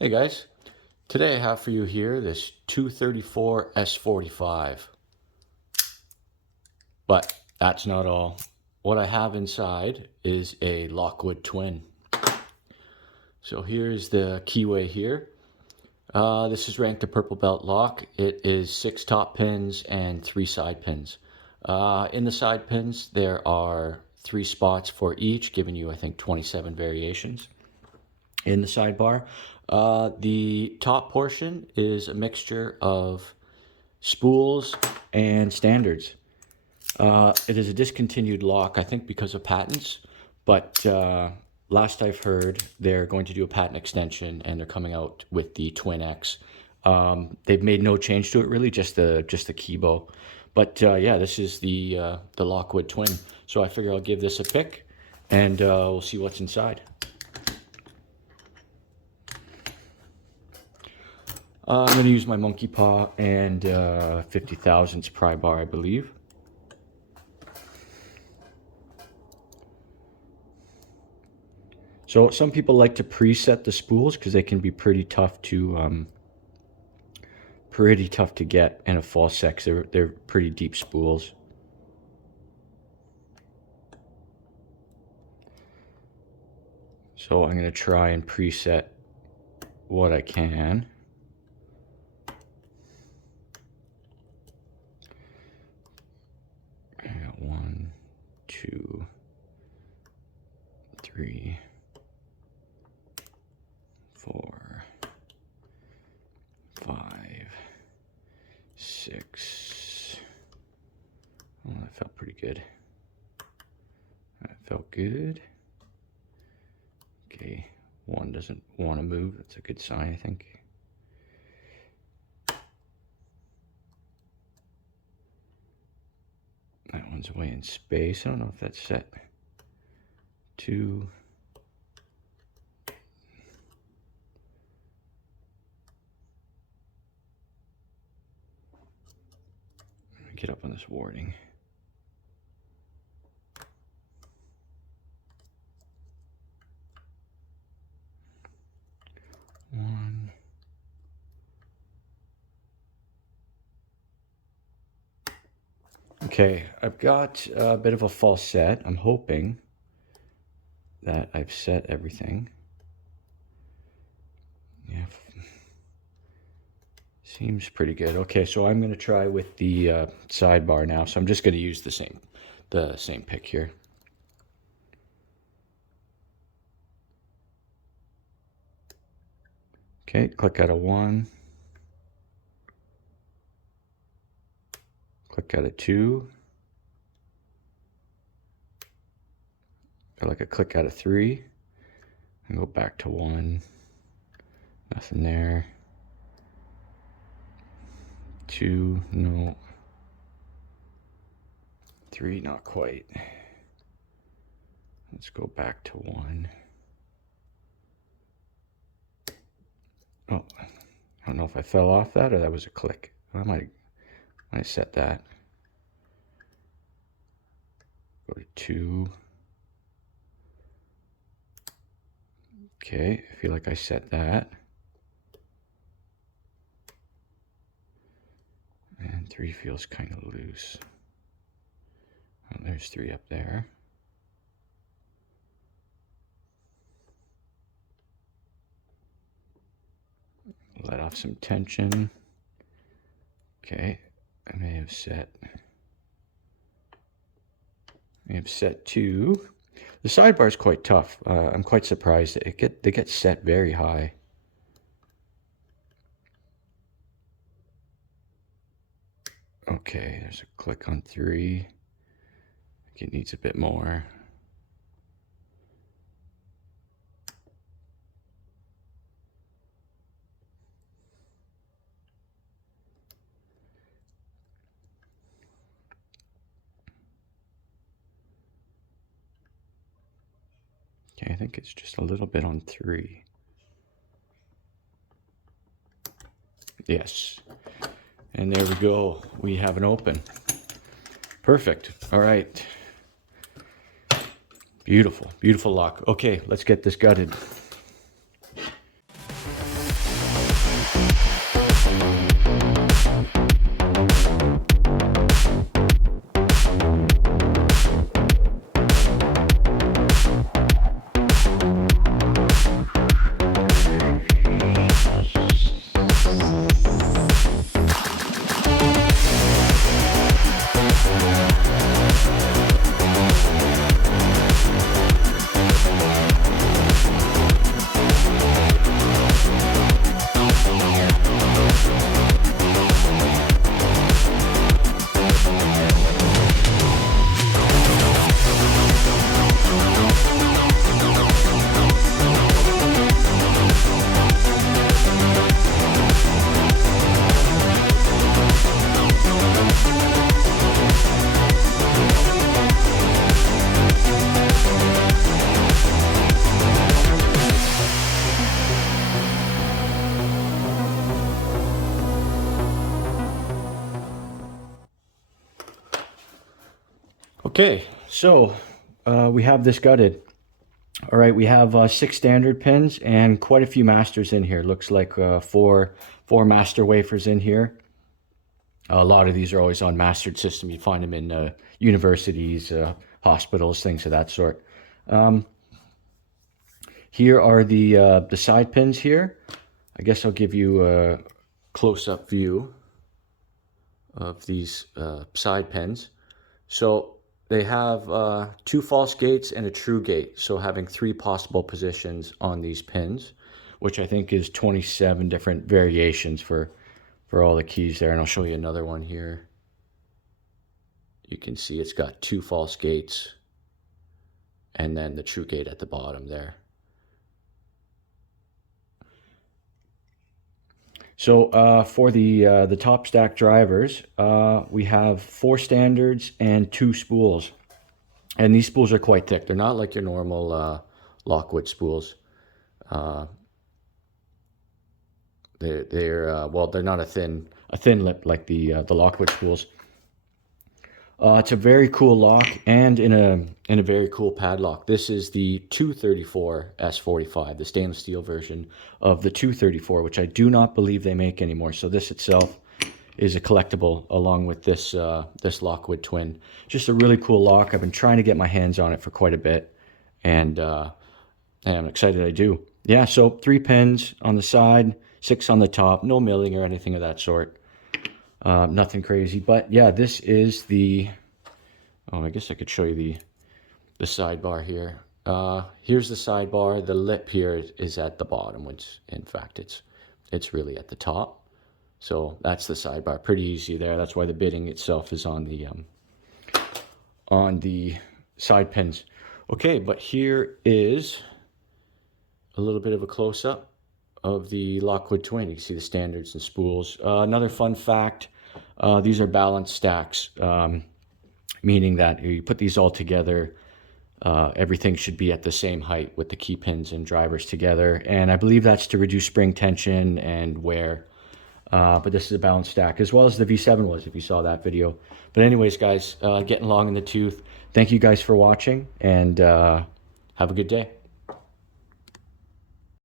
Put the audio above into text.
Hey guys, today I have for you here this 234 S45. But that's not all. What I have inside is a Lockwood Twin. So here's the keyway here. This is ranked a purple belt lock. It is 6 top pins and 3 side pins. In the side pins there are 3 spots for each, giving you I think 27 variations. In the sidebar, the top portion is a mixture of spools and standards. It is a discontinued lock, I think because of patents, but last I've heard they're going to do a patent extension and they're coming out with the Twin X. They've made no change to it really, just the keybow. But yeah, this is the Lockwood Twin. So I figure I'll give this a pick and we'll see what's inside. I'm going to use my monkey paw and 50 thousandths pry bar, I believe. So some people like to preset the spools because they can be pretty tough to get in a false sex. They're pretty deep spools. So I'm going to try and preset what I can. I got 1, 2, 3, 4, 5, 6. Oh, that felt pretty good. That felt good. Okay, 1 doesn't want to move. That's a good sign, I think. That one's away in space. I don't know if that's set. 2. Get up on this warding. One. Okay, I've got a bit of a false set. I'm hoping that I've set everything. Yeah, seems pretty good. Okay, so I'm going to try with the sidebar now. So I'm just going to use the same pick here. Okay, click out of 1. Click out of 2. I like a click out of 3. And go back to 1. Nothing there. 2, no. 3, not quite. Let's go back to 1. Oh, I don't know if I fell off that or that was a click. I might set that. Go to 2. Okay, I feel like I set that. And 3 feels kind of loose. Oh, there's 3 up there. Let off some tension. Okay, I may have set 2. The sidebar is quite tough. I'm quite surprised. They get set very high. Okay, there's a click on 3. I think it needs a bit more. Okay, I think it's just a little bit on 3. Yes. And there we go. We have an open. Perfect. All right. Beautiful, beautiful lock. Okay, let's get this gutted. Okay, so we have this gutted. All right, we have 6 standard pins and quite a few masters in here. Looks like four master wafers in here. A lot of these are always on mastered system. You find them in universities, hospitals, things of that sort. Here are the side pins here. I guess I'll give you a close-up view of these side pins. So they have 2 false gates and a true gate, so having 3 possible positions on these pins, which I think is 27 different variations for all the keys there. And I'll show you another one here. You can see it's got 2 false gates and then the true gate at the bottom there. So for the top stack drivers, we have 4 standards and 2 spools. And these spools are quite thick. They're not like your normal Lockwood spools. They're not a thin lip like the Lockwood spools. It's a very cool lock and in a very cool padlock. This is the 234 S45, the stainless steel version of the 234, which I do not believe they make anymore. So this itself is a collectible along with this this Lockwood Twin. Just a really cool lock. I've been trying to get my hands on it for quite a bit, and I'm excited I do. Yeah, so 3 pins on the side, 6 on the top, no milling or anything of that sort. Nothing crazy, but yeah, this is the, I guess I could show you the sidebar here. Here's the sidebar. The lip here is at the bottom, which in fact it's really at the top. So that's the sidebar, pretty easy there. That's why the bitting itself is on the side pins. Okay, but here is a little bit of a close-up of the Lockwood Twin. You can see the standards and spools. Another fun fact, these are balanced stacks, meaning that you put these all together, everything should be at the same height with the key pins and drivers together. And I believe that's to reduce spring tension and wear. But this is a balanced stack, as well as the V7 was, if you saw that video. But anyways, guys, getting long in the tooth. Thank you guys for watching, and have a good day.